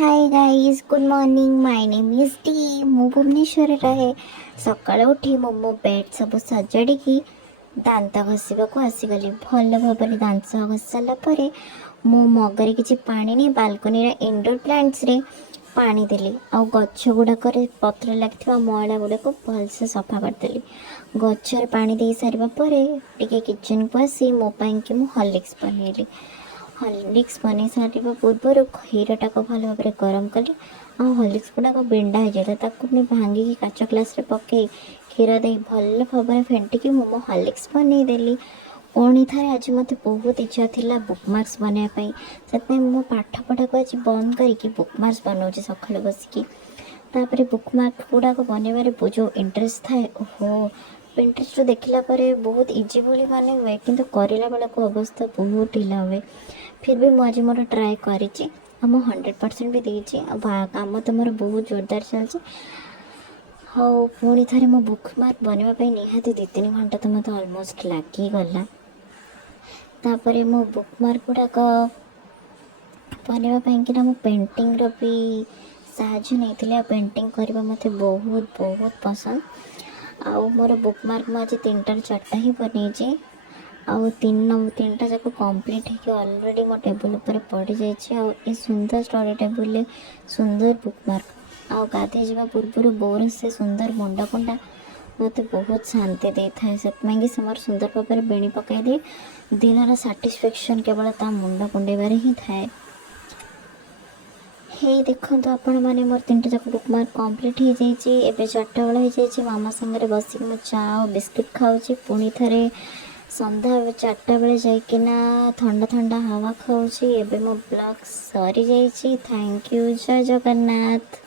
Hi guys, good morning. My name is T. मु भुवनेश्वर रहे। सकाଳେ उठी मो बेड सब सजाड़ी दांत घषा आसीगली। भल भाव दांत घषि सारापर मो मगरे किसी पानी नहीं बालकनी इंडोर प्लांट्स रे पानी देली। आ गछ गुड़ाक पत्र लगी मैला गुड़ाक भलसे सफा करदेली। गचर पानी दे सारापर टे किचन को आसी मोपाई कि हॉर्लिक्स बनैली। हॉर्लिक्स बन सारा पूर्वर क्षीरटा को भल भाव गरम कली। हॉर्लिक्स गुड़ाक बिंडा हो जाता ताकू भांगिकी काच ग्लास पकई क्षीर दे भल भाव फेंटिकी मो हॉर्लिक्स बनईदेली। पुणी थे आज मत बहुत इच्छा था बुकमार्क्स बनवाई से मो पाठ पढ़ा को आज बंद करके बुकमार्क्स बनाऊे सका बसिकी। तापर बुकमार्क गुड़ाक बनवा जो इंटरेस्ट थाए ओहो पिंटरेस्ट देखला बहुत इजी बोली माने हुए किंतु करला बेला को अवस्था बहुत ढिला हुए। फिर भी मुझे मोर ट्राए कर 100% भी देती। काम तो मोर बहुत जोरदार चलती। हाँ पुणी थे मो बुकमार्क बनवाई निहाती 2-3 घंटा तो मत अलमोस्ट लगिगला। तापर मो बुकमार्क गुड़ाक बनवाई कि मो पेंटिंग भी साहाଯ୍य नहीं। पेंटिंग करने मत बहुत बहुत पसंद। आउ मोर बुकमार्क मुझे 3-4टा ही बनई। आउ तीनटा जाक कम्प्लीट होलरेडी मो टेबुल पर पड़ जाए। सुंदर स्टडी टेबुल सुंदर बुकमार्क आउ गाधे जा पूर्व बोर से सुंदर मुंडा कुंडा मत बहुत शांति दे था से मोर सुंदर भाव बेणी पकई दे। दिन साटिस्फैक्शन केवल ता मुंड कुंडेबार ही थाए। हे देखो आपण मैंने मोर 3टा जाक बुकमार्क कम्प्लीट हो जाए। एवं 4टा बेला हो जाए। मामा सागर बसिक मो चा और बिस्किट खाऊँ। पुणी थे सन्ध्या 4टा बेले जाइकिना ठंडा ठंडा हवा खाऊँ। एवं मो ब्लॉग सरी जाइए। Thank you. जय जगन्नाथ।